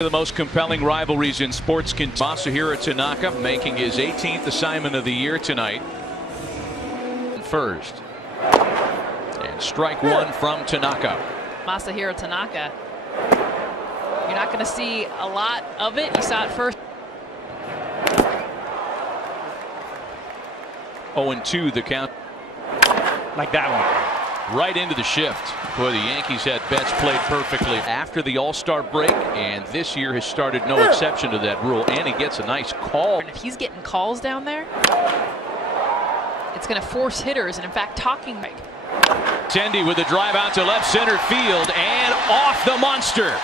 The most compelling rivalries in sports. Masahiro Tanaka making his 18th assignment of the year tonight. First. And strike one from Tanaka. Masahiro Tanaka. You're not going to see a lot of it. You saw it first. 0-2 the count. Like that one. Right into the shift. Boy, the Yankees had bets played perfectly after the All-Star break, and this year has started no exception to that rule, and he gets a nice call. And if he's getting calls down there, it's going to force hitters, and in fact, talking. Tendi with a drive out to left center field, and off the monster.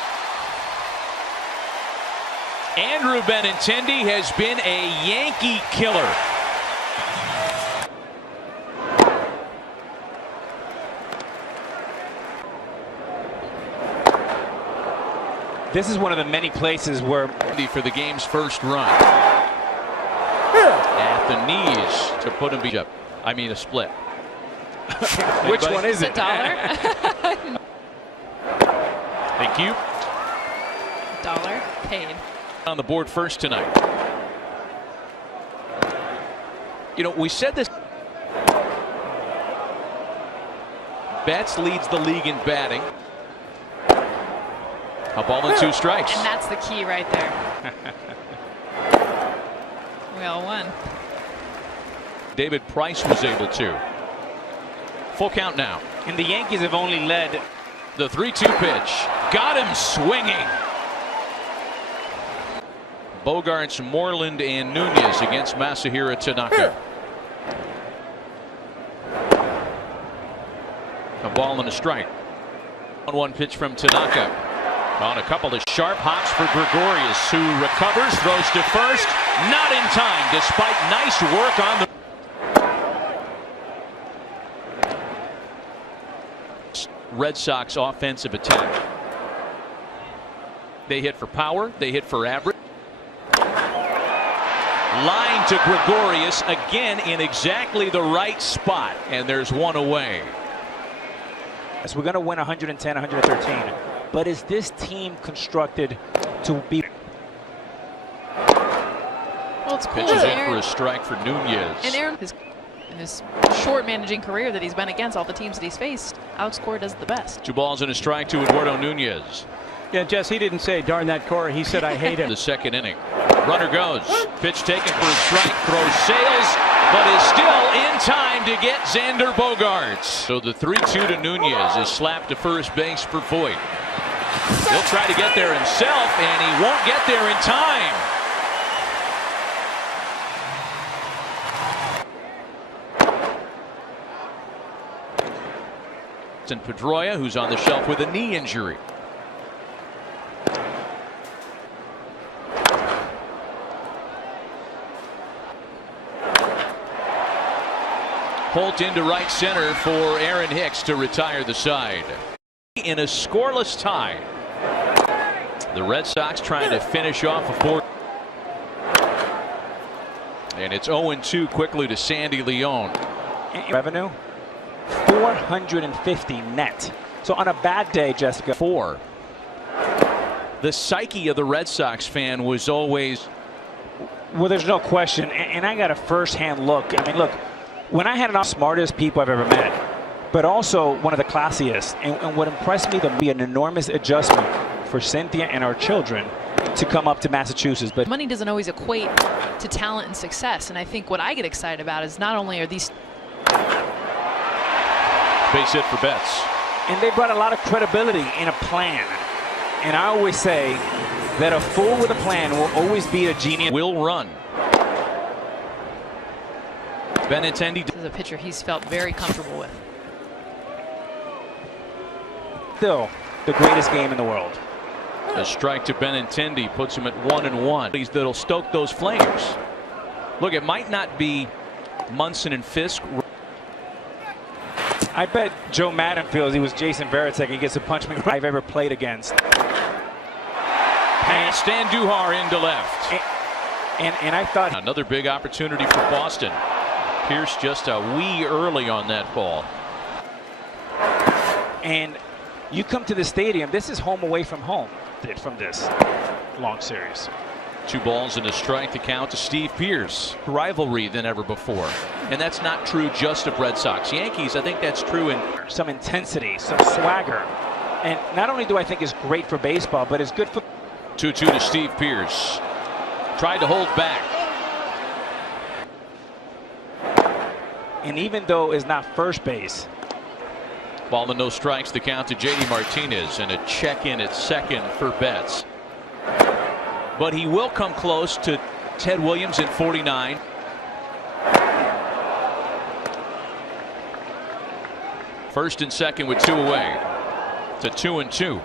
Andrew Benintendi has been a Yankee killer. This is one of the many places where for the game's first run. At the knees to put him up. I mean a split. Which one is it? $1. Thank you. $1 paid. On the board first tonight. You know, we said this. Betts leads the league in batting. A ball and 2 strikes. And that's the key right there. We all won. David Price was able to. Full count now. And the Yankees have only led. The 3-2 pitch. Got him swinging. Bogarts, Moreland, and Nunez against Masahiro Tanaka. A ball and a strike. 1-1 pitch from Tanaka. On a couple of sharp hops for Gregorius, who recovers, throws to first, not in time, despite nice work on the Red Sox offensive attack. They hit for power, they hit for average. Line to Gregorius, again in exactly the right spot, and there's one away. So we're going to win 110, 113. But is this team constructed to be? Well, it's cool. Pitches in for a strike for Nunez. And Aaron, in his short managing career that he's been against, all the teams that he's faced, outscored does the best. 2 balls and a strike to Eduardo Nunez. Yeah, Jess, he didn't say darn that Corey. He said I hate him. The second inning. Runner goes. Pitch taken for a strike. Throw sails, but is still in time to get Xander Bogaerts. So the 3-2 to Nunez is slapped to first base for Voit. He'll try to get there himself, and he won't get there in time. It's in Pedroia, who's on the shelf with a knee injury. Holt into right center for Aaron Hicks to retire the side. In a scoreless tie, the Red Sox trying to finish off a 4. And it's 0-2 quickly to Sandy Leon. Revenue 450 net. So on a bad day, Jessica. 4. The psyche of the Red Sox fan was always. Well, there's no question. And I got a first-hand look. I mean, look, when I had the smartest people I've ever met, but also one of the classiest. And what impressed me, there'll be an enormous adjustment for Cynthia and our children to come up to Massachusetts. But money doesn't always equate to talent and success. And I think what I get excited about is not only are these base hit for Betts. And they brought a lot of credibility in a plan. And I always say that a fool with a plan will always be a genius. Will run. Benintendi. This is a pitcher he's felt very comfortable with. Still the greatest game in the world. A strike to Benintendi puts him at 1-1. That'll stoke those flames. Look, it might not be Munson and Fisk. I bet Joe Madden feels he was Jason Varitek. He gets a punch me I've ever played against. Past Andujar into left. And I thought another big opportunity for Boston. Pierce just a wee early on that ball. And you come to the stadium, this is home away from home from this. long series. 2 balls and a strike to count to Steve Pearce. Rivalry than ever before. And that's not true just of Red Sox. Yankees, I think that's true in some intensity, some swagger. And not only do I think it's great for baseball, but it's good for 2-2 to Steve Pearce. Tried to hold back. And even though it's not first base. Ball and no strikes to count to JD Martinez, and a check in at second for Betts. But he will come close to Ted Williams in 49. First and second with 2 away to 2-2.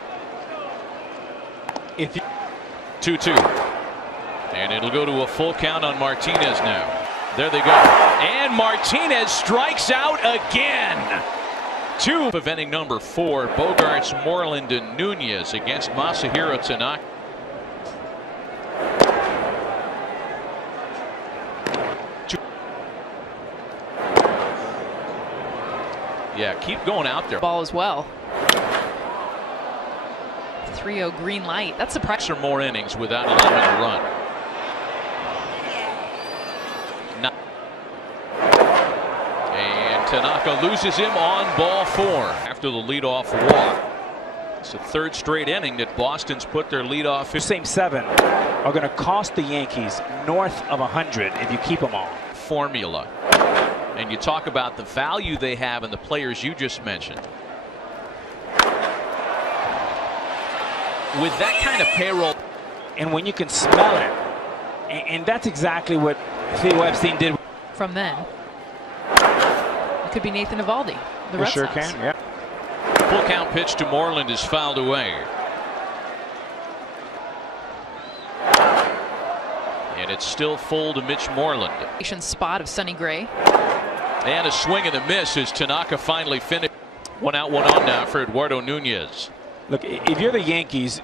If you 2-2. And it'll go to a full count on Martinez now. There they go. And Martinez strikes out again. 2 of inning number 4. Bogarts, Moreland, and Nunez against Masahiro Tanaka. Yeah, keep going out there. Ball as well. 3-0 green light. That's a pressure. More innings without allowing a run. And Tanaka loses him on ball 4 after the leadoff walk. It's the 3rd straight inning that Boston's put their leadoff. the same 7 are going to cost the Yankees north of 100 if you keep them all. Formula. And you talk about the value they have in the players you just mentioned. With that kind of payroll. And when you can smell it, and that's exactly what Theo Epstein did. From then. It could be Nathan Eovaldi. The We Red sure Sox. can, yeah. Full count pitch to Moreland is fouled away. And it's still full to Mitch Moreland. Spot of Sonny Gray. And a swing and a miss as Tanaka finally finished. 1 out, 1 on now for Eduardo Nunez. Look, if you're the Yankees,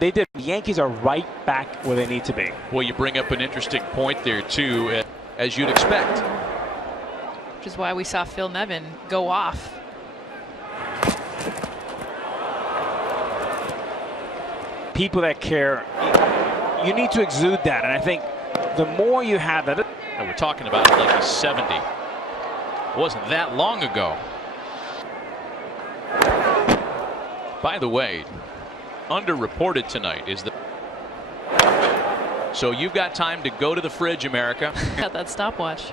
the Yankees are right back where they need to be. Well, you bring up an interesting point there too, as you'd expect. Which is why we saw Phil Nevin go off. People that care, you need to exude that, and I think the more you have that. And we're talking about it like he's 70. It wasn't that long ago. By the way, underreported tonight is the. So you've got time to go to the fridge, America. Got that stopwatch.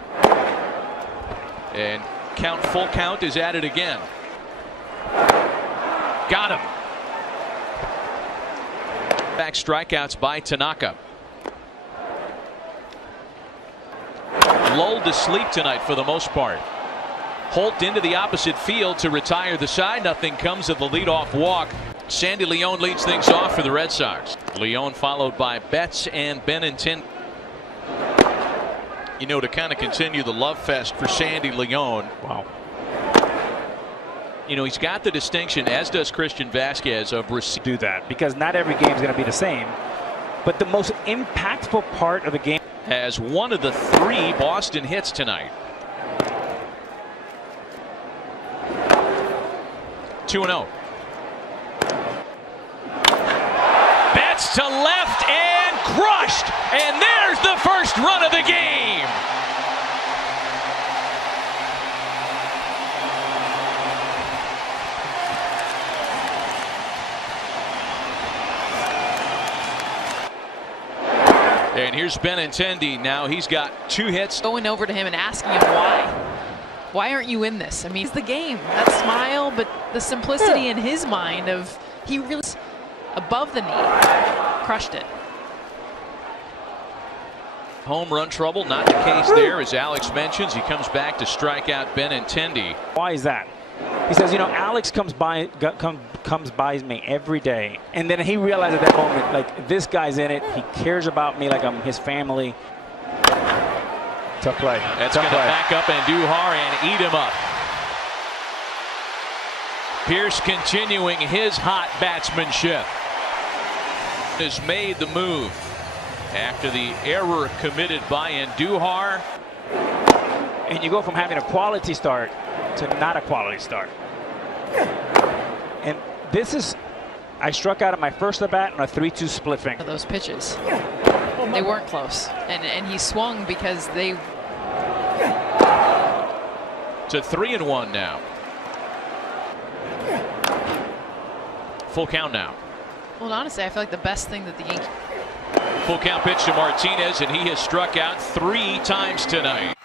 And full count is at it again. Got him. Back strikeouts by Tanaka. Lulled to sleep tonight for the most part. Holt into the opposite field to retire the side. Nothing comes of the leadoff walk. Sandy Leon leads things off for the Red Sox. Leon followed by Betts and Benintendi. You know, to kind of continue the love fest for Sandy Leon. Wow. You know, he's got the distinction, as does Christian Vasquez, of Do that because not every game is going to be the same. But the most impactful part of the game has one of the 3 Boston hits tonight. 2-0. Betts to left and crushed, and there's the first run of the game. And here's Benintendi. Now he's got 2 hits. Going over to him and asking him why. Why aren't you in this? I mean, it's the game. That smile, but the simplicity in his mind of he really above the knee. Crushed it. Home run trouble, not the case there, as Alex mentions. He comes back to strike out Benintendi. Why is that? He says, you know, Alex comes by me every day, and then he realized at that moment, like, this guy's in it. He cares about me like I'm his family. Tough play. That's going to back up Andujar and eat him up. Pearce continuing his hot batsmanship. Has made the move after the error committed by Andujar. And you go from having a quality start to not a quality start. And this is I struck out at my first at bat on a 3-2 split finger. Those pitches, they weren't close, and he swung because they. To 3-1 now. Full count now. Well, honestly, I feel like the best thing that the Yankees. Full count pitch to Martinez, and he has struck out 3 times tonight.